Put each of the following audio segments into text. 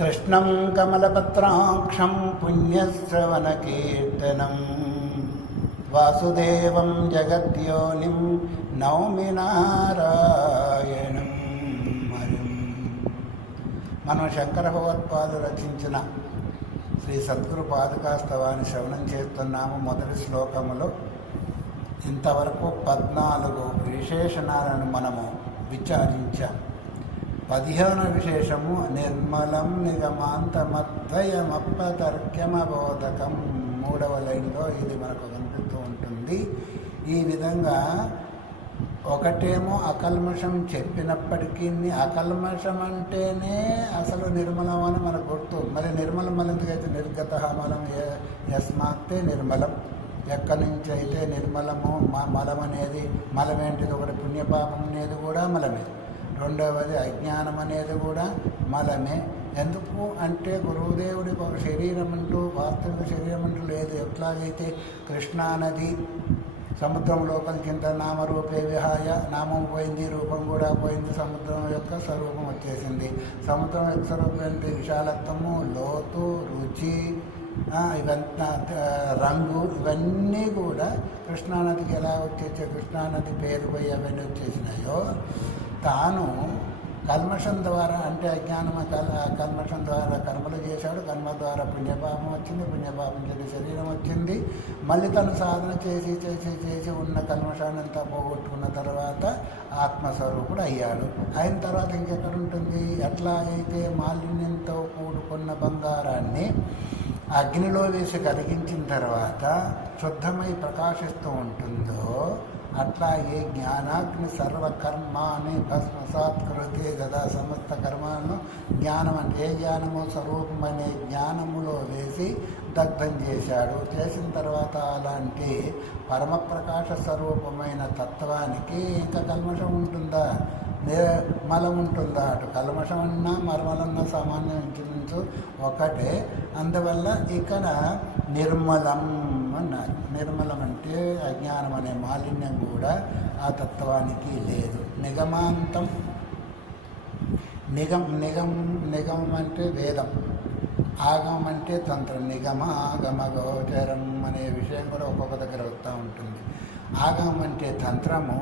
కృష్ణం కమలపత్రాక్షం పుణ్యశ్రవణకీర్తనం వాసుదేవం జగద్యోనిం నౌమి నారాయణం హరిం. మనం శంకర భగవత్పాదులు రచించిన శ్రీ సద్గురు పాదుకాస్తవాన్ని శ్రవణం చేస్తున్నాము. మొదటి శ్లోకములో ఇంతవరకు 14 విశేషణాలను మనము విచారించాం. 15వ విశేషము నిర్మలం నిగమాంతమద్వయమప్పతర్క్యమబోధకం. 3వ లైన్లో ఇది మనకు కనిపిస్తూ ఉంటుంది. ఈ విధంగా ఒకటేమో అకల్మషం చెప్పినప్పటికీ అకల్మషం అంటేనే అసలు నిర్మలం అని మనకు గుర్తు. మరి నిర్మలం మళ్ళెందుకైతే నిర్గత మలం యస్మాత్తే నిర్మలం. ఎక్కడి నుంచి అయితే నిర్మలము మలం అనేది మలమేంటిది, ఒకటి పుణ్యపాపం అనేది కూడా మలమే, రెండవది అజ్ఞానం అనేది కూడా మలమే. ఎందుకు అంటే గురువుదేవుడికి ఒక శరీరం అంటూ, వాస్తవిక శరీరం అంటూ లేదు. ఎట్లాగైతే కృష్ణానది సముద్రంలో కలిగింత నామరూపే విహాయ, నామం పోయింది, రూపం కూడా పోయింది, సముద్రం యొక్క స్వరూపం వచ్చేసింది. సముద్రం యొక్క స్వరూపం ఏంటి? విశాలత్వము, లోతు, రుచి, ఇవంతా రంగు, ఇవన్నీ కూడా కృష్ణానదికి ఎలా వచ్చేసే, కృష్ణానది పేరు పోయి అవన్నీ వచ్చేసినాయో తాను కల్మషం ద్వారా, అంటే అజ్ఞానం కల్మషం ద్వారా కర్మలు చేశాడు. కర్మ ద్వారా పుణ్యపాపం వచ్చింది, పుణ్యపాపం చేసి శరీరం వచ్చింది. మళ్ళీ తను సాధన చేసి చేసి చేసి ఉన్న కల్మషాన్ని అంతా పోగొట్టుకున్న తర్వాత ఆత్మస్వరూపుడు అయ్యాడు. అయిన తర్వాత ఇంకెక్కడ ఉంటుంది? ఎట్లా అయితే మాలిన్యంతో కూడుకున్న బంగారాన్ని అగ్నిలో వేసి కరిగించిన తర్వాత శుద్ధమై ప్రకాశిస్తూ ఉంటుందో అట్లాగే జ్ఞానాగ్ని సర్వకర్మాన్ని భస్మసాత్కృతే కదా. సమస్త కర్మలను జ్ఞానం అంటే ఏ జ్ఞానము? స్వరూపమనే జ్ఞానములో వేసి దగ్ధం చేశాడు. చేసిన తర్వాత అలాంటి పరమప్రకాశ స్వరూపమైన తత్వానికి ఇంకా కల్మషం ఉంటుందా? మలం ఉంటుందా? అటు కల్మషం అన్నా మరమలన్నా సామాన్యం ఇంచుమించు ఒకటే. అందువల్ల ఇక్కడ నిర్మలం అన్నారు. నిర్మలం అంటే అజ్ఞానం అనే మాలిన్యం కూడా ఆ తత్వానికి లేదు. నిగమాంతం, నిగమం అంటే వేదం, ఆగమం అంటే తంత్రం. నిగమాగమ గోచరం అనే విషయం కూడా ఒక్కొక్క దగ్గర వస్తూ ఉంటుంది. ఆగమం అంటే తంత్రము,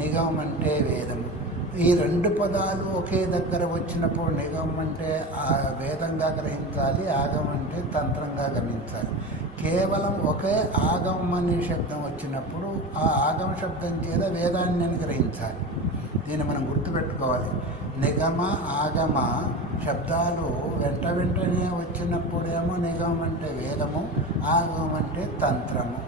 నిగమం అంటే వేదము. ఈ 2 పదాలు ఒకే దగ్గర వచ్చినప్పుడు నిగమం అంటే వేదంగా గ్రహించాలి, ఆగమం అంటే తంత్రంగా గమనించాలి. కేవలం ఒకే ఆగమం అనే శబ్దం వచ్చినప్పుడు ఆ ఆగమ శబ్దం చేత వేదాన్ని గ్రహించాలి. దీన్ని మనం గుర్తుపెట్టుకోవాలి. నిగమ ఆగమ శబ్దాలు వెంటనే వచ్చినప్పుడేమో నిగమం అంటే వేదము, ఆగమం అంటే తంత్రము.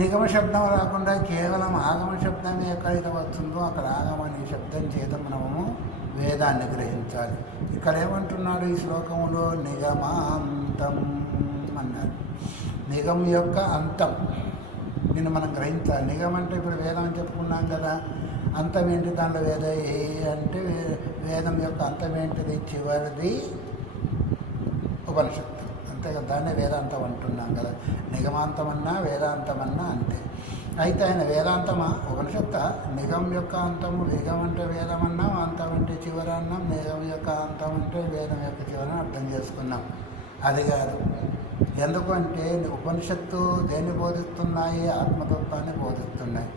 నిగమ శబ్దం రాకుండా కేవలం ఆగమ శబ్దమే ఎక్కడైతే వస్తుందో అక్కడ ఆగమ అనే శబ్దం చేత మనము వేదాన్ని గ్రహించాలి. ఇక్కడ ఏమంటున్నాడు ఈ శ్లోకంలో? నిగమాంతం అన్నారు. నిగం యొక్క అంతం దీన్ని మనం గ్రహించాలి. నిగం అంటే ఇప్పుడు వేదం అని చెప్పుకున్నాం కదా. అంతం ఏంటి? దాంట్లో వేద అంటే వేదం యొక్క అంతం ఏంటిది? చివరిది ఉపనిషత్తు. అంతే కదా, దాన్నే వేదాంతం అంటున్నాం కదా. నిగమాంతమన్నా వేదాంతమన్నా అంతే. అయితే ఆయన వేదాంతమా ఉపనిషత్త? నిగం యొక్క అంతము, నిగం అంటే వేదం అన్నాం, అంతం అంటే చివరి అన్నాం. నిగం యొక్క అంతం అంటే వేదం యొక్క చివరని అర్థం చేసుకున్నాం. అది కాదు. ఎందుకంటే ఉపనిషత్తు దేన్ని బోధిస్తున్నాయి? ఆత్మతత్వాన్ని బోధిస్తున్నాయి.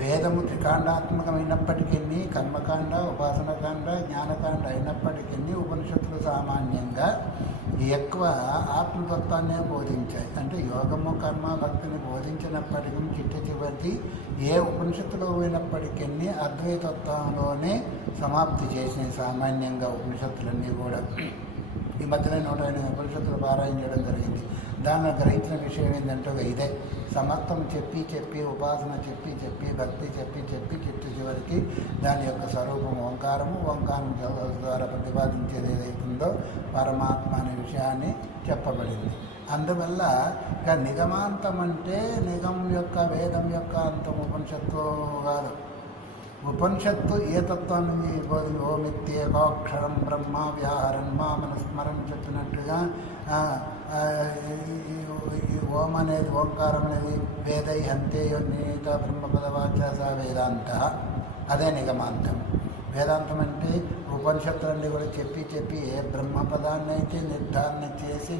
వేదము త్రికాండాత్మకమైనప్పటికీ, కర్మకాండ, ఉపాసనకాండ, జ్ఞానకాండ అయినప్పటికీ ఉపనిషత్తులు సామాన్యంగా ఎక్కువ ఆత్మతత్వాన్నే బోధించాయి. అంటే యోగము, కర్మ, భక్తిని బోధించినప్పటికీ చివరిది ఏ ఉపనిషత్తులో పోయినప్పటికీ అద్వైతత్వంలోనే సమాప్తి చేసినాయి సామాన్యంగా ఉపనిషత్తులన్నీ కూడా. ఈ మధ్యలో 108 ఉపనిషత్తులు పారాయణ చేయడం జరిగింది. దానిలో గ్రహించిన విషయం ఏంటంటే ఇదే. సమర్థం చెప్పి చెప్పి, ఉపాసన చెప్పి చెప్పి, భక్తి చెప్పి చెప్పి చివరికి దాని యొక్క స్వరూపం ఓంకారము, ఓంకారం ద్వారా ప్రతిపాదించేది ఏదైతుందో పరమాత్మ అనే విషయాన్ని చెప్పబడింది. అందువల్ల ఇక నిగమాంతం అంటే నిగం యొక్క వేదం యొక్క అంతం ఉపనిషత్తు కాదు. ఉపనిషత్తు ఏ తత్వాన్ని బోధి ఓమిత్యేకాక్షరం బ్రహ్మ వ్యాహరన్ మామనుస్మరం చెప్పినట్టుగా ఓం అనేది, ఓంకారం అనేది వేదై అంతే నీత బ్రహ్మపదవాచ స వేదాంత, అదే నిగమాంతం. వేదాంతం అంటే ఉపనిషత్తులన్నీ కూడా చెప్పి ఏ బ్రహ్మపదాన్ని అయితే నిర్ధారణ చేసి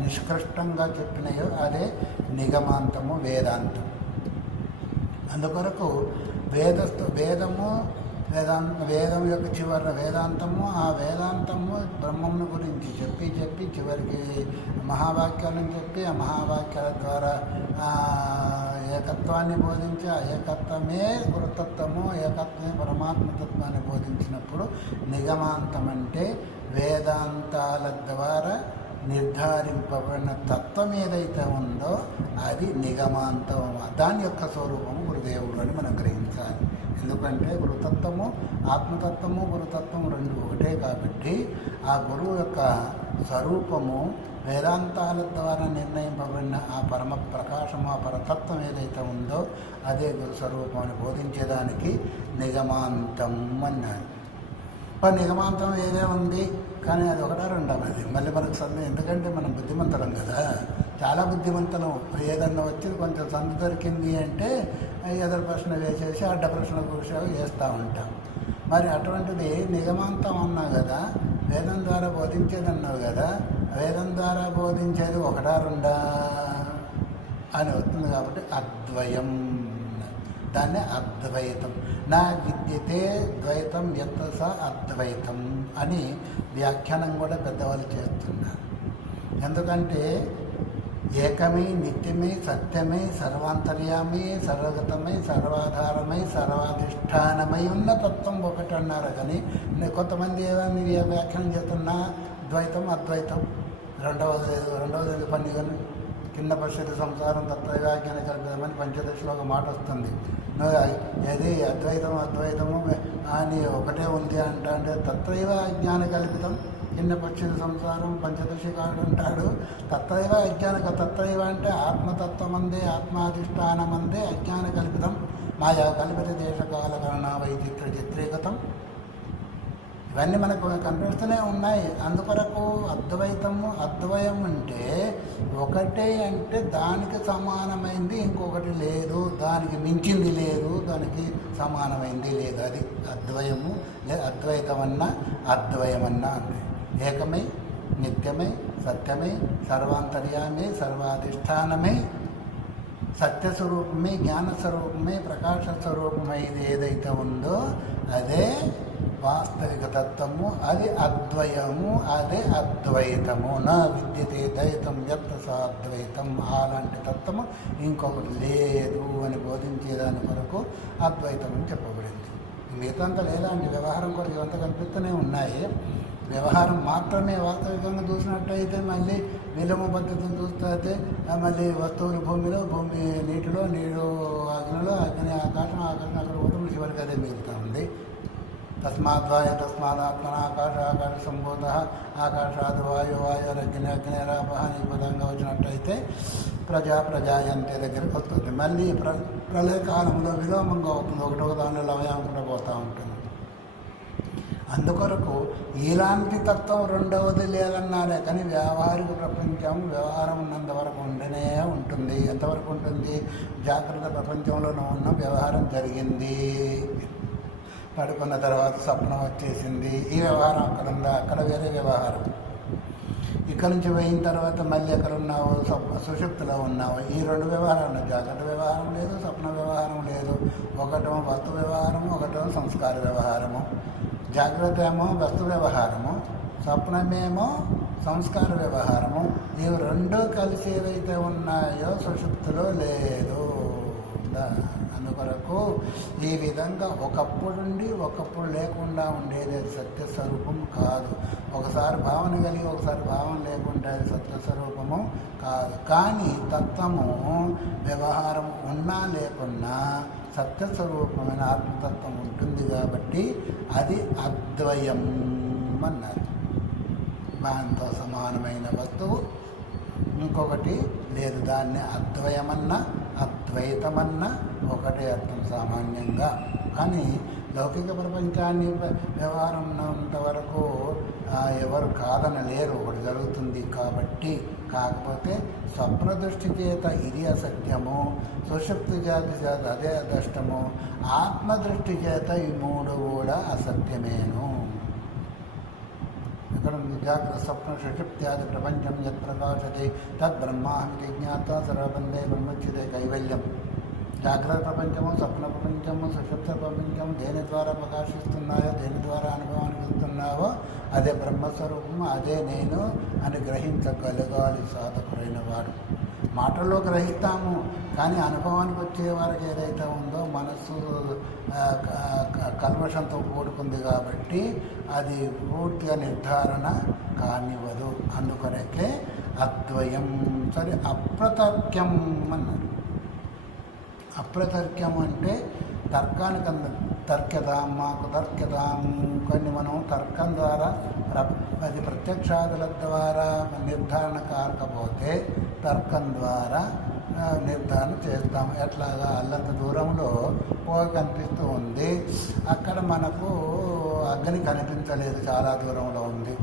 నిష్కృష్టంగా చెప్పినాయో అదే నిగమాంతము, వేదాంతం. అందుకొరకు వేదం యొక్క చివరి వేదాంతము, ఆ వేదాంతము బ్రహ్మమును గురించి చెప్పి చివరికి మహావాక్యాలను చెప్పి ఆ మహావాక్యాల ద్వారా ఏకత్వాన్ని బోధించి ఆ ఏకత్వమే గురుతత్వము, ఏకత్వమే పరమాత్మతత్వాన్ని బోధించినప్పుడు నిగమాంతం అంటే వేదాంతాల ద్వారా నిర్ధారింపబడిన తత్వం ఏదైతే ఉందో అది నిగమాంతం. దాని యొక్క స్వరూపము గురుదేవుడు అని మనం గ్రహించాలి. ఎందుకంటే గురుతత్వము, ఆత్మతత్వము, గురుతత్వము రెండు ఒకటే కాబట్టి ఆ గురువు యొక్క స్వరూపము వేదాంతాల ద్వారా నిర్ణయింపబడిన ఆ పరమ ప్రకాశము, ఆ పరతత్వం ఏదైతే ఉందో అదే గురు స్వరూపం అని బోధించేదానికి నిగమాంతం అన్నారు. నిగమాంతం ఏదే ఉంది కానీ అది ఒకటా రెండా అది మళ్ళీ మనకు ఎందుకంటే మనం బుద్ధిమంతులం కదా, చాలా బుద్ధిమంతులం. ఏదన్నా వచ్చి కొంచెం సందు దొరికింది అంటే ఎదురు ప్రశ్న వేసేసి అడ్డ ప్రశ్న కూర్చో చేస్తూ ఉంటాం. మరి అటువంటిది నిగమాంతం అన్నావు కదా, వేదం ద్వారా బోధించేది అన్నావు కదా, వేదం ద్వారా బోధించేది ఒకటా రెండా అని వస్తుంది కాబట్టి అద్వయం, దాన్నే అద్వైతం. నా విద్యతే ద్వైతం యత్ స అద్వైతం అని వ్యాఖ్యానం కూడా పెద్దవాళ్ళు చేస్తున్నారు. ఎందుకంటే ఏకమై, నిత్యమై, సత్యమై, సర్వాంతర్యామై, సర్వగతమై, సర్వాధారమై, సర్వాధిష్టానమై ఉన్న తత్వం ఒకటి అన్నారు. కానీ కొంతమంది ఏమని వ్యాఖ్యానం చేస్తున్నా ద్వైతం అద్వైతం రెండవది పని కానీ కింద పరిస్థితి సంసారం తత్వవ్యాఖ్యాన కల్పితమని పంచదశలో ఒక మాట వస్తుంది. ఏది అద్వైతము అని ఒకటే ఉంది అంటే తత్వైవ అజ్ఞాన కల్పితం, కింద పరిస్థితి సంసారం పంచదశి కాడు అంటాడు. తత్వైవ తత్వైవ అంటే ఆత్మతత్వమందే, ఆత్మాధిష్టానమందే అజ్ఞాన కల్పితం, మాయా కల్పిత దేశకాల కరణ వైచిత్ర చిత్రీకృతం. ఇవన్నీ మనకు కనిపిస్తూనే ఉన్నాయి. అందుకొరకు అద్వయం అంటే ఒకటే అంటే దానికి సమానమైంది ఇంకొకటి లేదు, దానికి మించింది లేదు, దానికి సమానమైంది లేదు. అది అద్వయము. అద్వయమన్నా అంటే ఏకమై, నిత్యమై, సత్యమై, సర్వాంతర్యామై, సర్వాధిష్టానమై, సత్యస్వరూపమే, జ్ఞానస్వరూపమే, ప్రకాశ స్వరూపమై ఏదైతే ఉందో అదే వాస్తవిక తత్వము, అది అద్వయము, అదే అద్వైతము. నా విద్యతే ద్వైతం యత్ స అద్వైతం. అలాంటి తత్వము ఇంకొకటి లేదు అని బోధించేదాని కొరకు అద్వైతం అని చెప్పబడింది. మిగతాంతా లేదండి, వ్యవహారం కొరకు ఇవంతా కనిపిస్తూనే ఉన్నాయి. వ్యవహారం మాత్రమే వాస్తవికంగా చూసినట్టయితే మళ్ళీ విలోమ పద్ధతిని చూస్తే మళ్ళీ వస్తువులు భూమిలో, భూమి నీటిలో, నీరు అగ్నిలో, అగ్ని ఆకాశం, ఆకాశం అక్కడ పోతే చివరికి అదే మిగులుతూ ఉంది. తస్మాదాత్మన ఆకాశ సంభూత, ఆకాశాద్ వాయురగ్నిరాప ఈ విధంగా వచ్చినట్టయితే ప్రజాయంతే దగ్గరికి వస్తుంది. మళ్ళీ ప్రళయకాలంలో విలోమంగా అవుతుంది, ఒకటొక దానిలో లవయం కూడా పోతూ ఉంటుంది. అందుకొరకు ఇలాంటి తత్వం రెండవది లేదన్నారే కానీ వ్యావహారిక ప్రపంచం వ్యవహారం ఉన్నంత వరకు ఉండనే ఉంటుంది. ఎంతవరకు ఉంటుంది? జాగ్రత్త ప్రపంచంలోనూ ఉన్న వ్యవహారం జరిగింది, పడుకున్న తర్వాత స్వప్నం వచ్చేసింది, ఈ వ్యవహారం అక్కడ ఉందా, అక్కడ వేరే వ్యవహారం. ఇక్కడ నుంచి పోయిన తర్వాత మళ్ళీ ఎక్కడ ఉన్నావు, సుషుప్తిలో ఉన్నావు. ఈ రెండు వ్యవహారాలు, జాగ్రత్త వ్యవహారం లేదు, స్వప్న వ్యవహారం లేదు. ఒకటేమో వస్తు వ్యవహారము, ఒకటేమో సంస్కార వ్యవహారము. జాగ్రత్త ఏమో వస్తు వ్యవహారము, స్వప్నమేమో సంస్కార వ్యవహారము. ఇవి రెండు కలిసి ఏవైతే ఉన్నాయో సుషుప్తిలో లేదు. అందుకొరకు ఈ విధంగా ఒకప్పుడుండి ఒకప్పుడు లేకుండా ఉండేది సత్యస్వరూపం కాదు. ఒకసారి భావన కలిగి ఒకసారి భావన లేకుండా అది సత్యస్వరూపము కాదు. కానీ తత్వము వ్యవహారం ఉన్నా లేకున్నా సత్యస్వరూపమైన ఆత్మతత్వం ఉంటుంది కాబట్టి అది అద్వయం అన్నారు. దాంతో సమానమైన వస్తువు ఇంకొకటి లేదు. దాన్ని అద్వయమన్నా అద్వైతమన్నా ఒకటే అర్థం సామాన్యంగా. కానీ లౌకిక ప్రపంచాన్ని వ్యవహారం ఉన్నంత వరకు ఎవరు కాదనలేరు, ఒకటి జరుగుతుంది కాబట్టి. కాకపోతే స్వప్న దృష్టి చేత ఇది అసత్యము, సుషుప్తి జాతి చేత అదే అదృష్టము, ఆత్మదృష్టి చేత ఈ మూడు కూడా అసత్యమేను. ఇక్కడ జాగ్రత్త స్వప్న సుషుప్త్యాది ప్రపంచం యత్ ప్రకాశతే తద్ బ్రహ్మాహమితి జ్ఞాత్వా సర్వబంధే బ్రహ్మోచ్యతే కైవల్యం. జాగ్రత్త ప్రపంచము, స్వప్న ప్రపంచము, సుషుప్త ప్రపంచము దేని ద్వారా ప్రకాశిస్తున్నాయో, దేని ద్వారా అనుభవానికి వస్తున్నావో అదే బ్రహ్మస్వరూపము, అదే నేను అని గ్రహించగలగాలి సాధకుడైన వాడు. మాటల్లో గ్రహిస్తాము, కానీ అనుభవానికి వచ్చే వారికి ఏదైతే ఉందో మనస్సు కల్మషంతో కూడుకుంది కాబట్టి అది పూర్తిగా నిర్ధారణ కానివ్వదు. అందుకనకే అద్వయం సరే అప్రతర్క్యం అన్నారు. అప్రతర్క్యం అంటే తర్కానికి తర్క్యతాం మాకు తర్క్యతాం, కొన్ని మనం తర్కం ద్వారా అది ప్రత్యక్షాదుల ద్వారా నిర్ధారణ కాకపోతే తర్కం ద్వారా నిర్ధారణ చేస్తాం. ఎట్లాగా అల్లంత దూరంలో పొగ కనిపిస్తూ ఉంది, అక్కడ మనకు అగ్ని కనిపించలేదు, చాలా దూరంలో ఉంది.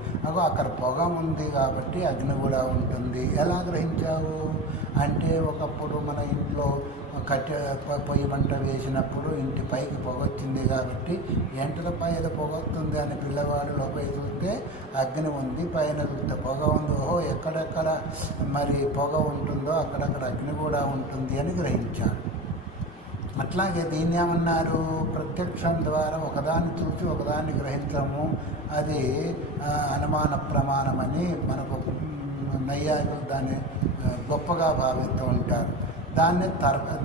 అక్కడ పొగ ఉంది కాబట్టి అగ్ని కూడా ఉంటుంది. ఎలా గ్రహించావు అంటే, ఒకప్పుడు మన ఇంట్లో పొయ్యి మంట వేసినప్పుడు ఇంటి పైకి పొగ వచ్చింది కాబట్టి ఎంటలపై ఏదో పొగ వస్తుంది అని పిల్లవాడు లోపై చూస్తే అగ్ని ఉంది, పైన చూస్తే పొగ ఉంది. ఓహో, ఎక్కడెక్కడ మరి పొగ ఉంటుందో అక్కడక్కడ అగ్ని కూడా ఉంటుంది అని గ్రహించాడు. అట్లాగే దీన్ని ఏమన్నారు, ప్రత్యక్షం ద్వారా ఒకదాన్ని చూసి ఒకదాన్ని గ్రహించము, అది అనుమాన ప్రమాణమని మనకు నైయాయికులు దాన్ని గొప్పగా భావిస్తూ ఉంటారు. దాన్ని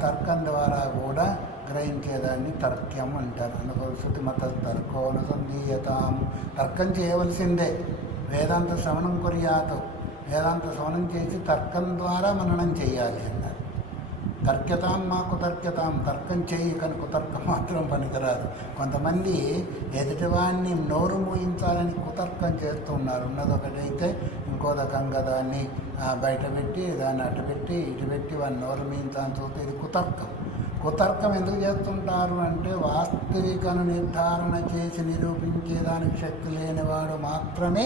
తర్కం ద్వారా కూడా గ్రహించేదాన్ని తర్క్యం అంటారు. అందుకో శృతిమత తర్కోనుసంధీయతాం, తర్కం చేయవలసిందే. వేదాంత శ్రవణం కొరియాతో, వేదాంత శ్రవణం చేసి తర్కం ద్వారా మననం చేయాలి అన్నారు. తర్క్యతాం మాకు తర్క్యతాం, తర్కం చేయి కనుక తర్కం మాత్రం పనికిరాదు. కొంతమంది ఎదుటివాడిని నోరు మూయించాలని కుతర్కం చేస్తున్నారు. ఉన్నదొకటైతే ఇంకో రకంగా దాన్ని బయట పెట్టి దాన్ని అటు పెట్టి ఇటు పెట్టి వాడిని నోరు మూయించాలని చూస్తే ఇది కుతర్కం. కుతర్కం ఎందుకు చేస్తుంటారు అంటే, వాస్తవికను నిర్ధారణ చేసి నిరూపించేదానికి శక్తి లేనివాడు మాత్రమే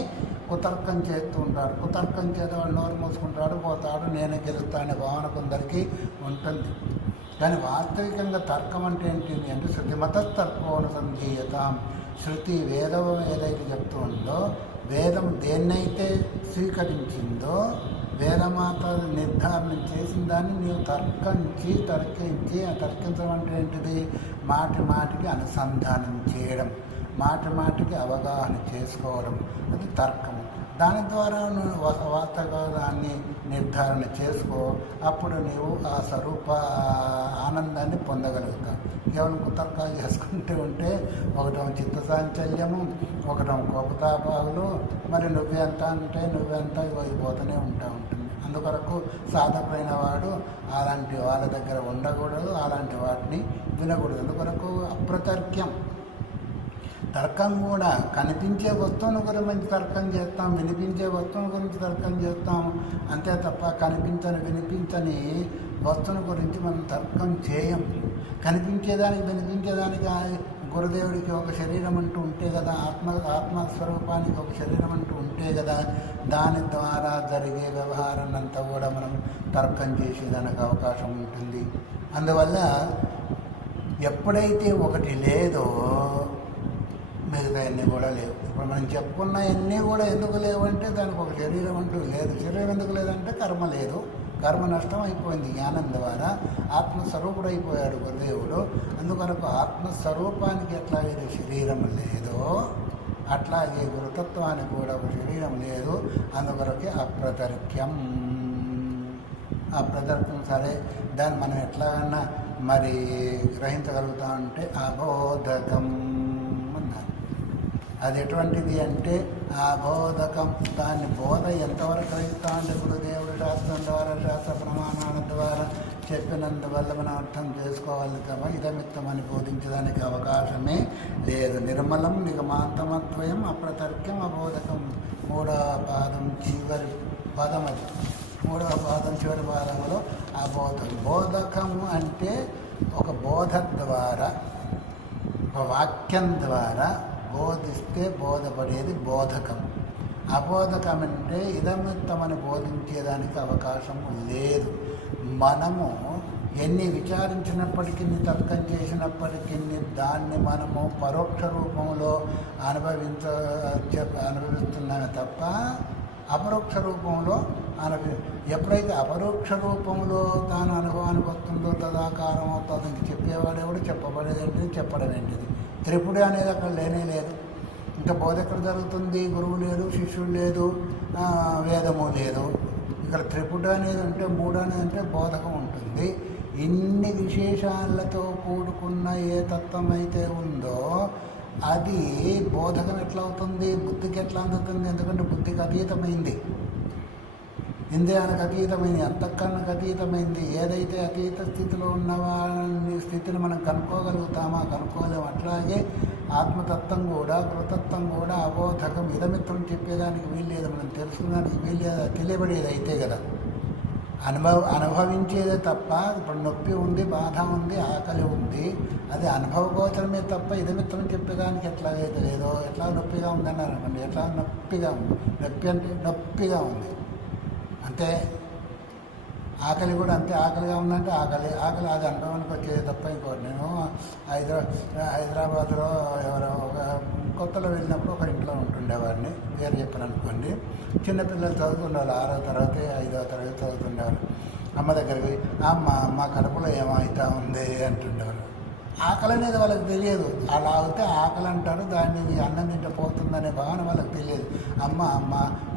కుతర్కం చేస్తూ ఉంటాడు. కుతర్కం చేత వాడు నోరు మూసుకుంటాడు, పోతాడు, నేనే గెలుస్తా అనే భావన కొందరికి ఉంటుంది. కానీ వాస్తవికంగా తర్కం అంటే ఏంటి అంటే, శృతిమత తర్కోనుసంధీయతాం, శృతి వేదం ఏదైతే చెప్తూ ఉందో, వేదం దేన్నైతే స్వీకరించిందో, వేదమాత నిర్ధారణ చేసిన దాన్ని నీవు తర్కించి ఆ తర్కించడం అంటే ఏంటిది, మాటి మాటికి అనుసంధానం చేయడం, మాటి మాటికి అవగాహన చేసుకోవడం, అది తర్కము. దాని ద్వారా నువ్వు వాస్తవాన్ని నిర్ధారణ చేసుకో, అప్పుడు నీవు ఆ స్వరూప ఆనందాన్ని పొందగలుగుతావు. కేవలం కుతర్కాలు చేసుకుంటూ ఉంటే ఒకటం చిత్తసాంచల్యము, ఒకటం కోపతాపాలు, మరి నువ్వెంత అంటే నువ్వెంత పోతూనే ఉంటుంది. అందుకొరకు సాధకుడైన వాడు అలాంటి వాళ్ళ దగ్గర ఉండకూడదు, అలాంటి వాటిని వినకూడదు. అందుకొరకు అప్రతర్క్యం. తర్కం కూడా కనిపించే వస్తువుల గురించి తర్కం చేస్తాం, వినిపించే వస్తువుల గురించి తర్కం చేస్తాం, అంతే తప్ప వినిపించని వస్తువుల గురించి మనం తర్కం చేయం. కనిపించేదానికి వినిపించేదానికి గురుదేవుడికి ఒక శరీరం అంటూ ఉంటే కదా, ఆత్మస్వరూపానికి ఒక శరీరం అంటూ ఉంటే కదా, దాని ద్వారా జరిగే వ్యవహారాన్ని అంతా కూడా మనం తర్కం చేసేదానికి అవకాశం ఉంటుంది. అందువల్ల ఎప్పుడైతే ఒకటి లేదో మిగతా అన్నీ కూడా లేవు. ఇప్పుడు మనం చెప్పుకున్న అన్నీ కూడా ఎందుకు లేవంటే, దానికి ఒక శరీరం అంటూ లేదు. శరీరం ఎందుకు లేదంటే కర్మ లేదు, కర్మ నష్టం అయిపోయింది. జ్ఞానం ద్వారా ఆత్మస్వరూపుడు అయిపోయాడు గురుదేవుడు. అందుకనకు ఆత్మస్వరూపానికి ఎట్లాగైతే శరీరం లేదో అట్లాగే గురుతత్వానికి కూడా ఒక శరీరం లేదు. అందుకొరకే అప్రతర్క్యం. అప్రతర్క్యం సరే, దాన్ని మనం ఎట్లాగన్నా మరి గ్రహించగలుగుతామంటే అబోధకం అన్నారు. అది ఎటువంటిది అంటే బోధకం. దాన్ని బోధ ఎంతవరకు గ్రహిస్తా అంటే గురుదేవుడు శాస్త్రం ద్వారా, శాస్త్ర ప్రమాణాల ద్వారా చెప్పినందువల్ల మనం అర్థం చేసుకోవాలి తప్ప ఇదమిత్తం అని బోధించడానికి అవకాశమే లేదు. నిర్మలం నిగమాంతమత్వయం అప్రతర్క్యం అబోధకం. మూడవ పాదం చివరి పదం అది. మూడవ పాదం చివరి పాదంలో అబోధకం. బోధకము అంటే ఒక బోధ ద్వారా, ఒక వాక్యం ద్వారా బోధిస్తే బోధపడేది బోధకం. అబోధకం అంటే ఇదమిత్తమని బోధించేదానికి అవకాశం లేదు. మనము ఎన్ని విచారించినప్పటికీ, తర్కం చేసినప్పటికీ దాన్ని మనము పరోక్ష రూపంలో అనుభవిస్తున్నామే తప్ప అపరోక్ష రూపంలో ఎప్పుడైతే అపరోక్ష రూపంలో తాను అనుభవానికి వస్తుందో తదాకారం అవుతుంది. చెప్పేవాడెవడు, చెప్పబడేది ఏంటిది, చెప్పడం ఏంటిది. త్రిపుడి అనేది అక్కడ లేనే లేదు. ఇంకా బోధ ఎక్కడ జరుగుతుంది? గురువు లేడు, శిష్యుడు లేదు, వేదము లేదు. ఇక్కడ త్రిపుడు అనేది అంటే, మూడు అనేది అంటే బోధకం ఉంటుంది. ఇన్ని విశేషాలతో కూడుకున్న ఏ తత్వం అయితే ఉందో అది బోధకం ఎట్లా అవుతుంది? బుద్ధికి ఎట్లా అందుతుంది? ఎందుకంటే బుద్ధికి అతీతమైంది, ఇంద్రియానికి అతీతమైంది, అంతఃకరణకు అతీతమైంది. ఏదైతే అతీత స్థితిలో ఉన్నవాని స్థితిని మనం కనుక్కోగలుగుతామా? కనుక్కోలేము. అట్లాగే ఆత్మతత్వం కూడా, కృతత్వం కూడా అబోధకం. ఇదమిత్రం చెప్పేదానికి వీల్లేదు, మనం తెలుసుకునేదానికి వీల్లేదు. తెలియబడేది అయితే కదా, అనుభవించేదే తప్ప. ఇప్పుడు నొప్పి ఉంది, బాధ ఉంది, ఆకలి ఉంది, అది అనుభవగోచరమే తప్ప ఇదమిత్రం చెప్పేదానికి ఎట్లాగైతే లేదో. ఎట్లా నొప్పిగా ఉందన్నారు అనుకోండి, ఎట్లా నొప్పిగా ఉంది. నొప్పి అంటే నొప్పిగా ఉంది అంతే. ఆకలి కూడా అంతే, ఆకలిగా ఉందంటే ఆకలి అది అనుభవానికి వచ్చేది తప్ప ఇంకోటి. నేను హైదరాబాద్లో ఎవరో ఒక కొత్తలో వెళ్ళినప్పుడు ఒక ఇంట్లో ఉంటుండేవాడిని, పేరు చెప్పాను అనుకోండి. చిన్నపిల్లలు చదువుతుండేవాళ్ళు, 6వ తరగతి 5వ తరగతి చదువుతుండేవాళ్ళు. అమ్మ దగ్గరికి అమ్మ కడుపులో ఏమవుతా ఉంది అంటుండేవాళ్ళు. ఆకలి అనేది వాళ్ళకి తెలియదు. అలా అయితే ఆకలి అంటారు, దాన్ని అన్నం తింటే పోతుందనే భావన వాళ్ళకి తెలియదు. అమ్మ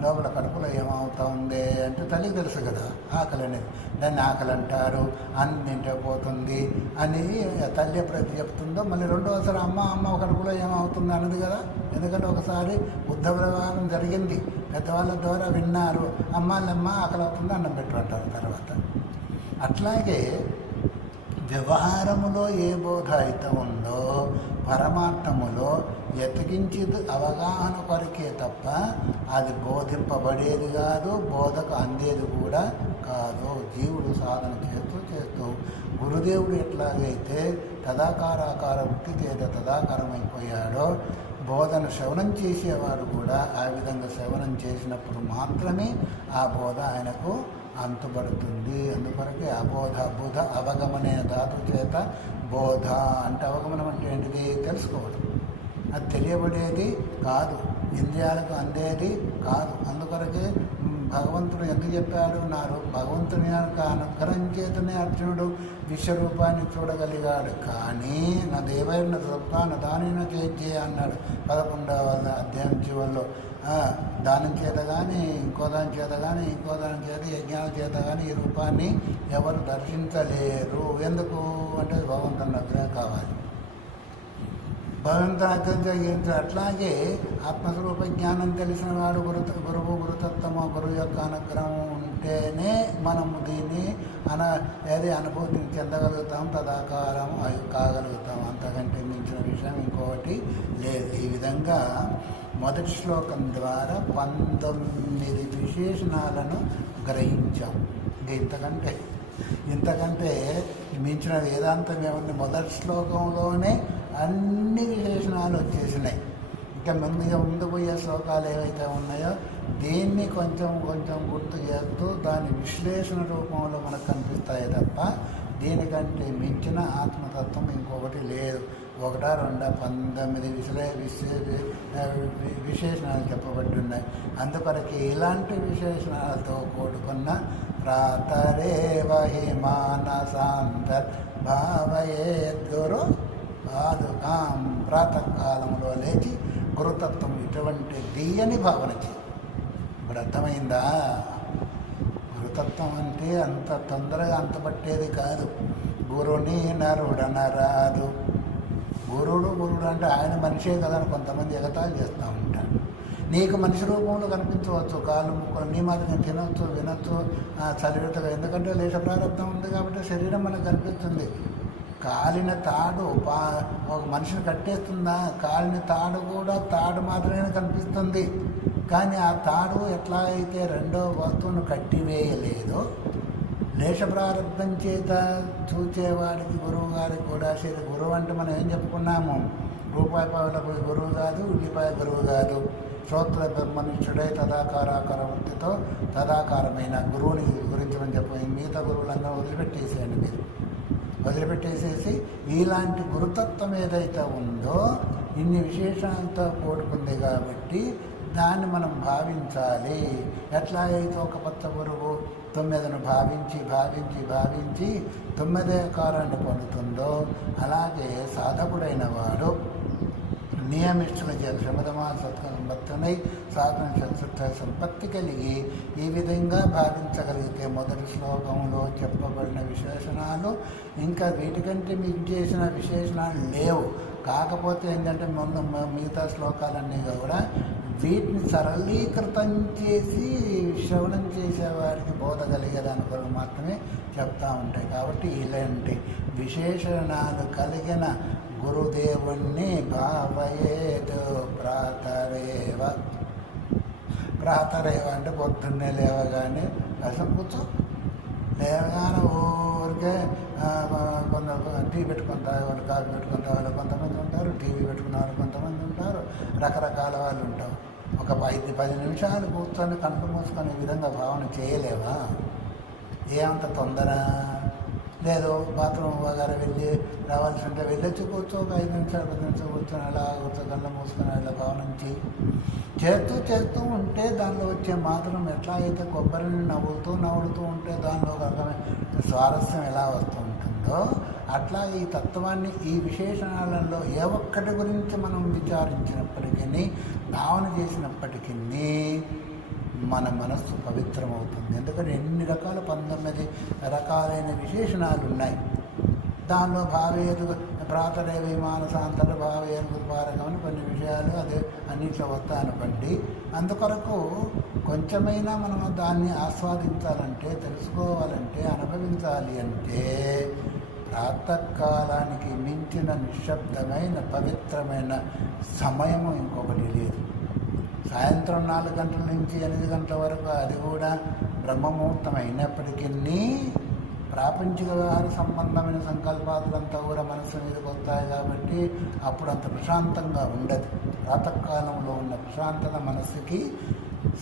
లోపల కడుపులో ఏమవుతా ఉంది అంటే తల్లికి తెలుసు కదా ఆకలి అనేది. దాన్ని ఆకలి అంటారు, అన్నం తింటే పోతుంది అని తల్లి ఎప్పుడైతే చెప్తుందో మళ్ళీ రెండోసారి అమ్మ కడుపులో ఏమవుతుంది అన్నది కదా. ఎందుకంటే ఒకసారి ఉద్ధవ వ్యవహారం జరిగింది, పెద్దవాళ్ళ ద్వారా విన్నారు. అమ్మ ఆకలి అవుతుంది, అన్నం పెట్టు అంటారు తర్వాత. అట్లాగే వ్యవహారములో ఏ బోధ అయితే ఉందో పరమార్థములో ఎతికించి అవగాహన కొరకే తప్ప అది బోధింపబడేది కాదు, బోధకు అందేది కూడా కాదు. జీవుడు సాధన చేస్తూ గురుదేవుడు ఎట్లాగైతే తదాకారాకార వృత్తి చేత తదాకారమైపోయాడో బోధన శ్రవణం చేసేవాడు కూడా ఆ విధంగా శ్రవణం చేసినప్పుడు మాత్రమే ఆ బోధ ఆయనకు అంతుపడుతుంది. అందుకొరకే అబోధ బుధ అవగమనే ధాతు చేత బోధ అంటే అవగమనం అంటే ఏంటిది? తెలుసుకోవడం. అది తెలియబడేది కాదు, ఇంద్రియాలకు అందేది కాదు. అందుకొరకే భగవంతుడు ఎందుకు చెప్పాడు? భగవంతుని యొక్క అనుగ్రహం చేతనే అర్జునుడు విశ్వరూపాన్ని చూడగలిగాడు. కానీ నా దేవైన రూపాన్ని దానిన చేయ అన్నాడు 11వ అధ్యాయం చివరిలో. దానం చేత కానీ ఇంకో దాని చేత యజ్ఞాల చేత కానీ ఈ రూపాన్ని ఎవరు దర్శించలేరు. ఎందుకు అంటే భగవంతుని అనుగ్రహం కావాలి, భగవంతుని అనుగ్రహించ. అట్లాగే ఆత్మస్వరూప జ్ఞానం తెలిసిన వాడు గురుతత్వము గురువు యొక్క అనుగ్రహం ఉంటేనే మనము దీన్ని ఏది అనుభూతిని చెందగలుగుతాం, తదాకారం కాగలుగుతాం. అంతకంటే మించిన విషయం ఇంకొకటి లేదు. ఈ విధంగా మొదటి శ్లోకం ద్వారా 19 విశేషణాలను గ్రహించాం. ఇంతకంటే మించిన వేదాంతం ఏముంది? మొదటి శ్లోకంలోనే అన్ని విశేషణాలు వచ్చేసినాయి. ఇంకా ముందు పోయే శ్లోకాలు ఏవైతే ఉన్నాయో దీన్ని కొంచెం గుర్తు చేస్తూ దాని విశ్లేషణ రూపంలో మనకు కనిపిస్తాయి తప్ప దీనికంటే మించిన ఆత్మతత్వం ఇంకొకటి లేదు. 1, 2, 19 విశేషణాలు చెప్పబడి ఉన్నాయి. అందుకొరకు ఇలాంటి విశేషణాలతో కూడుకున్న ప్రాతరేవ హి మానసాంతర్ భావయేద్గురు పాదుకాం. ప్రాతకాలంలో లేచి గురుతత్వం ఇటువంటి దీయని భావన చేయి. ఇప్పుడు అర్థమైందా? గురుతత్వం అంటే అంత తొందరగా అంతపట్టేది కాదు. గురుని నరుడనరాదు. గురుడు అంటే ఆయన మనిషే కదా అని కొంతమంది ఎగతాళి చేస్తూ ఉంటాడు. నీకు మనిషి రూపంలో కనిపించవచ్చు, కాళ్ళు ముక్కలు నీ మాత్రం తినవచ్చు, వినొచ్చు చలివితగా. ఎందుకంటే లేశ ప్రారంభం ఉంది కాబట్టి శరీరం మనకు కనిపిస్తుంది. కాలిన తాడు ఒక మనిషిని కట్టేస్తుందా? కాలిన తాడు కూడా తాడు మాత్రమే కనిపిస్తుంది. కానీ ఆ తాడు ఎట్లా అయితే రెండో వస్తువును కట్టివేయలేదో లేశ ప్రారంభం చేత చూచేవాడికి గురువు గారికి కూడా గురువు అంటే మనం ఏం చెప్పుకున్నాము? రూపాయి పావులకు గురువు కాదు, ఉల్లిపాయ గురువు కాదు. శ్రోత్ర బ్రహ్మనిష్ఠుడై తదాకారాకార వృత్తితో తదాకారమైన గురువుని గురించి మనం చెప్పి మిగతా గురువులందరూ వదిలిపెట్టేసేయండి. మీరు వదిలిపెట్టేసేసి ఇలాంటి గురుతత్వం ఏదైతే ఉందో ఇన్ని విశేషాలతో కూడుకుంది కాబట్టి దాన్ని మనం భావించాలి. ఎట్లా అయితే ఒక పచ్చ పురుగు 9ను భావించి భావించి భావించి 9వ ఆకారాన్ని పొందుతుందో అలాగే సాధకుడైన వాడు నియమిష్ఠుల చేత శమధమాన సత్సంపత్తునై సాధన చతుర్థ సంపత్తి కలిగి ఈ విధంగా భావించగలిగితే మొదటి శ్లోకంలో చెప్పబడిన విశేషణాలు ఇంకా వీటికంటే మీకు చేసిన విశేషణాలు లేవు. కాకపోతే ఏంటంటే ముందు మిగతా శ్లోకాలన్నీ కూడా వీటిని సరళీకృతం చేసి శ్రవణం చేసేవారికి బోధ కలిగేదాని కొరకు మాత్రమే చెప్తూ ఉంటాయి. కాబట్టి ఇలాంటి విశేషణాలు కలిగిన గురుదేవుణ్ణి భావయేదు ప్రాతరేవ. ప్రాతరేవ అంటే పొద్దున్నే లేవగానే రసం కూర్చో, లేవగానే ఊరికే కొందరు టీ పెట్టుకుని తాగేవాళ్ళు, కాఫీ పెట్టుకుని తాగేవాళ్ళు కొంతమంది ఉంటారు, టీవీ పెట్టుకునే వాళ్ళు కొంతమంది ఉంటారు, రకరకాల వాళ్ళు ఉంటారు. ఒక 5-10 నిమిషాలు కూర్చొని కంటు మూసుకొని ఈ విధంగా భావన చేయలేవా? ఏమంత తొందర లేదు. బాత్రూమ్ వగర వెళ్ళి రావాల్సి ఉంటే వెళ్ళొచ్చి కూర్చో, ఒక 5 నిమిషాలు 10 నిమిషాలు కూర్చొని అలా కూర్చో కళ్ళు మూసుకొని అలా భావన చేస్తూ ఉంటే దానిలో వచ్చే మాత్రం ఎట్లా అయితే కొబ్బరిని నవ్వులుతూ ఉంటే దానిలో ఒక రకమైన స్వారస్యం ఎలా వస్తూ ఉంటుందో అట్లా ఈ తత్వాన్ని ఈ విశేషణాలలో ఏ ఒక్కటి గురించి మనం విచారించినప్పటికీ భావన చేసినప్పటికీ మన మనస్సు పవిత్రమవుతుంది. ఎందుకంటే ఎన్ని రకాల 19 రకాలైన విశేషణాలు ఉన్నాయి. దానిలో భావేదు ప్రాతరేవ మానసాంతర భావేరు గురుపారకమని కొన్ని విషయాలు అదే అన్నింటిలో వస్తాయనుకోండి. అందుకొరకు కొంచెమైనా మనం దాన్ని ఆస్వాదించాలంటే, తెలుసుకోవాలంటే, అనుభవించాలి అంటే ప్రాతకాలానికి మించిన నిశ్శబ్దమైన పవిత్రమైన సమయము ఇంకొకటి లేదు. సాయంత్రం 4 గంటల నుంచి 8 గంటల వరకు అది కూడా బ్రహ్మముహూర్తం అయినప్పటికీ ప్రాపంచిక వ్యవహార సంబంధమైన సంకల్పాదులంతా కూడా మనస్సు మీదకి వస్తాయి. కాబట్టి అప్పుడు అంత ప్రశాంతంగా ఉండదు. ప్రాతకాలంలో ఉన్న ప్రశాంతత మనస్సుకి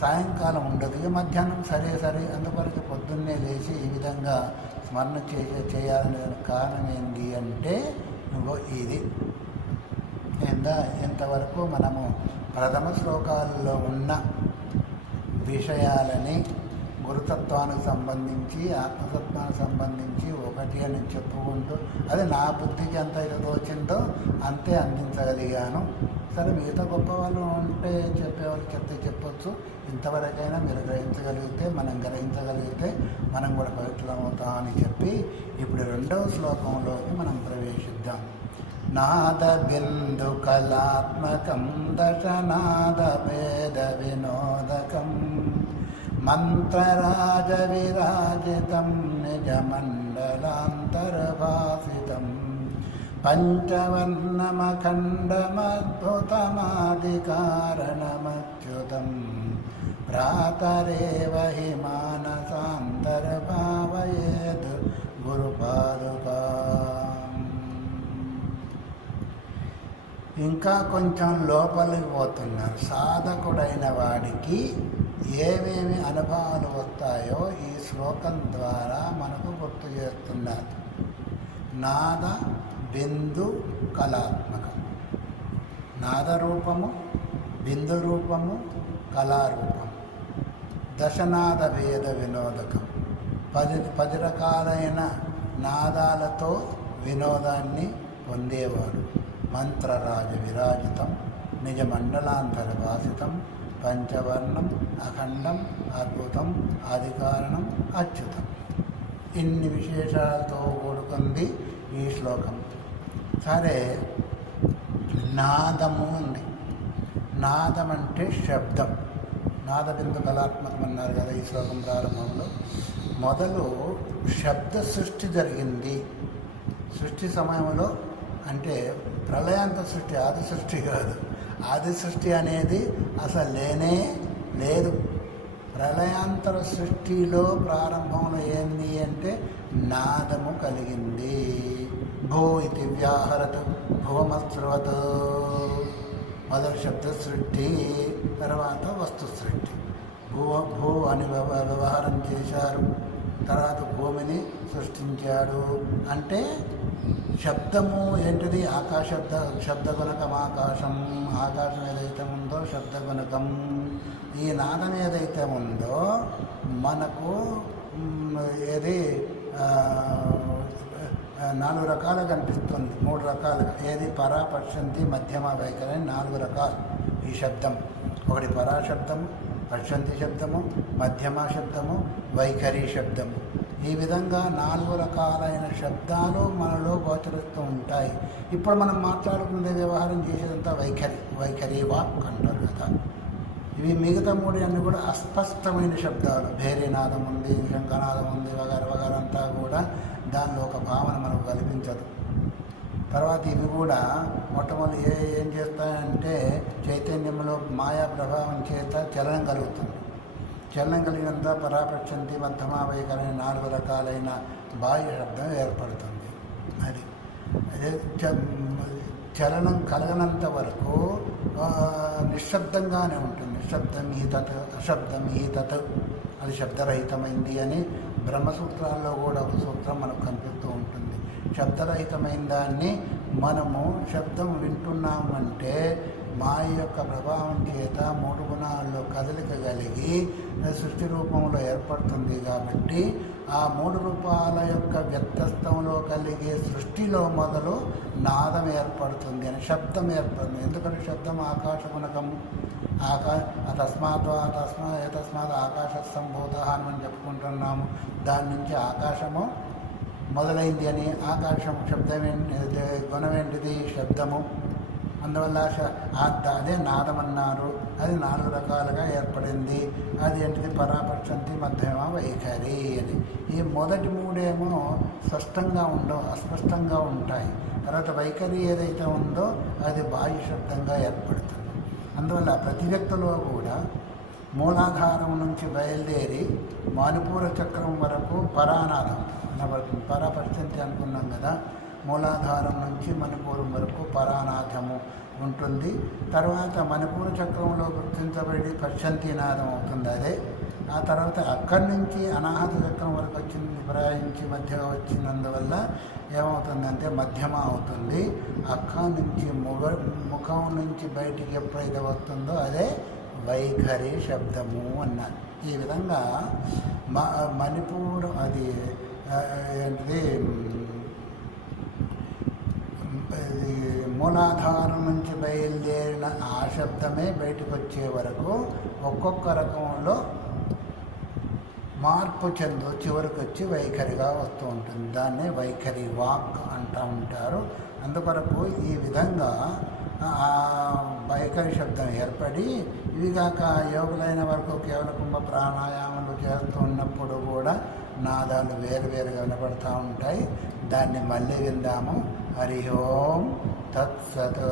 సాయంకాలం ఉండదు. ఇక మధ్యాహ్నం సరే అందువరకు పొద్దున్నే లేచి ఈ విధంగా స్మరణ చేయాలనే కారణం ఏంటి అంటే ఇది ఎంతవరకు మనము ప్రథమ శ్లోకాల్లో ఉన్న విషయాలని గురుతత్వానికి సంబంధించి ఆత్మతత్వానికి సంబంధించి ఒకటి అని చెప్పుకుంటూ అది నా బుద్ధికి ఎంత తోచిందో అంతే అందించగలిగాను. సరే మిగతా గొప్ప వాళ్ళు ఉంటే చెప్పేవాళ్ళు చెప్పొచ్చు. ఇంతవరకైనా మీరు గ్రహించగలిగితే మనం కూడా పవిత్రమవుతామని చెప్పి ఇప్పుడు 2వ శ్లోకంలోకి మనం ప్రవేశిద్దాం. నాద బిందు కళాత్మకం దశనాద భేద వినోదకం మంత్రరాజ విరాజితం నిజమండలాంతర్భాసితం పంచవర్ణమఖండమద్భుతమాదికారణమచ్యుతం ప్రాతరేవ హి మానసాంతర్భావయేద్ గురుపాదుకా. ఇంకా కొంచెం లోపలికి పోతున్నారు. సాధకుడైన వాడికి ఏమేమి అనుభవాలు వస్తాయో ఈ శ్లోకం ద్వారా మనకు గుర్తు చేస్తున్నారు. నాద బిందు కళాత్మకం. నాద రూపము, బిందు రూపము, కళారూపం. దశనాద భేద వినోదకం. 10 రకాలైన నాదాలతో వినోదాన్ని పొందేవాడు. మంత్రరాజ విరాజితం నిజమండలాంతర్భాసితం పంచవర్ణం అఖండం అద్భుతం ఆదికారణం అచ్యుతం. ఇన్ని విశేషాలతో కూడుకుంది ఈ శ్లోకం. సరే, నాదము ఉంది. నాదం అంటే శబ్దం. నాదబిందు కళాత్మకం అన్నారు కదా ఈ శ్లోకం ప్రారంభంలో. మొదలు శబ్ద సృష్టి జరిగింది. సృష్టి సమయంలో అంటే ప్రళయాంత సృష్టి, ఆది సృష్టి కాదు. ఆది సృష్టి అనేది అసలు లేనే లేదు. ప్రళయాంతర సృష్టిలో ప్రారంభంలో ఏంది అంటే నాదము కలిగింది. భూ ఇది వ్యాహరత్ భువమస్రువత్. మొదటి శబ్ద సృష్టి తర్వాత వస్తు సృష్టి. భూ అని వ్యవహారం చేశారు, తర్వాత భూమిని సృష్టించాడు. అంటే శబ్దము ఏంటిది? శబ్దగుణకం ఆకాశం. ఆకాశం ఏదైతే ఉందో శబ్దగుణకం. ఈ నాదం ఏదైతే ఉందో మనకు ఏది 4 రకాలు కనిపిస్తుంది, 3 రకాలుగా. ఏది? పరా, పశ్యంతి, మధ్యమ, వైఖరి అని 4 రకాలు ఈ శబ్దం. ఒకటి పరాశబ్దము, పశ్యంతి శబ్దము, మధ్యమ శబ్దము, వైఖరి శబ్దము. ఈ విధంగా 4 రకాలైన శబ్దాలు మనలో గోచరిస్తూ ఉంటాయి. ఇప్పుడు మనం మాట్లాడుకునే వ్యవహారం చేసేదంతా వైఖరి వాక్ అంటారు కదా. ఇవి మిగతా 3 అన్నీ కూడా అస్పష్టమైన శబ్దాలు. భేరీనాదం ఉంది, శంఖనాదం ఉంది, వగరంతా కూడా దానిలో ఒక భావన మనకు కల్పించదు. తర్వాత ఇవి కూడా మొట్టమొదటి ఏం చేస్తాయంటే చైతన్యంలో మాయా ప్రభావం చేత చలనం కలుగుతుంది. చలనం కలిగినంత పరాపక్షంతి, మధ్యమ, వైఖరి 4 రకాలైన బాహ్య శబ్దం ఏర్పడుతుంది. అది అదే చలనం కలగనంత వరకు నిశ్శబ్దంగానే ఉంటుంది. నిశ్శబ్దం ఈ తత్, అశబ్దం ఈ తత్, అది శబ్దరహితమైంది అని బ్రహ్మసూత్రాల్లో కూడా ఒక సూత్రం మనకు కనిపిస్తూ ఉంటుంది. శబ్దరహితమైన దాన్ని మనము శబ్దం వింటున్నామంటే మాయ యొక్క ప్రభావం చేత 3 గుణాల్లో కదలిక కలిగి సృష్టి రూపంలో ఏర్పడుతుంది. కాబట్టి ఆ 3 రూపాల యొక్క వ్యత్యస్తంలో కలిగే సృష్టిలో మొదలు నాదం ఏర్పడుతుంది అని శబ్దం ఏర్పడుతుంది. ఎందుకంటే శబ్దం ఆకాశగుణకం. తస్మాత్ ఆకాశ సంభూత అని మనం చెప్పుకుంటున్నాము. దాని నుంచి ఆకాశము మొదలైంది అని. ఆకాశం శబ్దం గుణం ఏంటిది? శబ్దము. అందువల్ల అదే నాదం అన్నారు. అది 4 రకాలుగా ఏర్పడింది. అది ఏంటిది? పరాపక్షంతి, మధ్యమ, వైఖరి అని. ఈ మొదటి 3 ఏమో స్పష్టంగా ఉండవు, అస్పష్టంగా ఉంటాయి. తర్వాత వైఖరి ఏదైతే ఉందో అది బాహ్య శబ్దంగా ఏర్పడుతుంది. అందువల్ల ప్రతి వ్యక్తిలో కూడా మూలాధారం నుంచి బయలుదేరి మానుపూర చక్రం వరకు పరానాదం అనబడుతుంది. పరాపక్షంతి అనుకున్నాం కదా. మూలాధారం నుంచి మణిపూరం వరకు పరానాథము ఉంటుంది. తర్వాత మణిపూర చక్రంలో గుర్తించబడి పశ్యంతి నాదం అవుతుంది. అదే ఆ తర్వాత అక్కడి నుంచి అనాహత చక్రం వరకు వచ్చింది, ప్రయాణించి మధ్యగా వచ్చినందువల్ల ఏమవుతుందంటే మధ్యమ అవుతుంది. అక్కడి నుంచి ముఖం నుంచి బయటికి ఎప్పుడైతే వస్తుందో అదే వైఖరి శబ్దము అన్నారు. ఈ విధంగా మణిపూర్ అది ఏంటిది? మూలాధారం నుంచి బయలుదేరిన ఆ శబ్దమే బయటకు వచ్చే వరకు ఒక్కొక్క రకంలో మార్పు చెందు చివరికి వచ్చి వైఖరిగా వస్తూ ఉంటుంది. దాన్నే వైఖరి వాక్ అంటూ ఉంటారు. అందుకొరకు ఈ విధంగా వైఖరి శబ్దం ఏర్పడి ఇవిగాక యోగులైన వరకు కేవలం కుంభ ప్రాణాయామాలు చేస్తూ ఉన్నప్పుడు కూడా నాదాలు వేరువేరుగా వినపడుతూ ఉంటాయి. దాన్ని మళ్ళీ విందాము. హరి ఓం తత్సత్.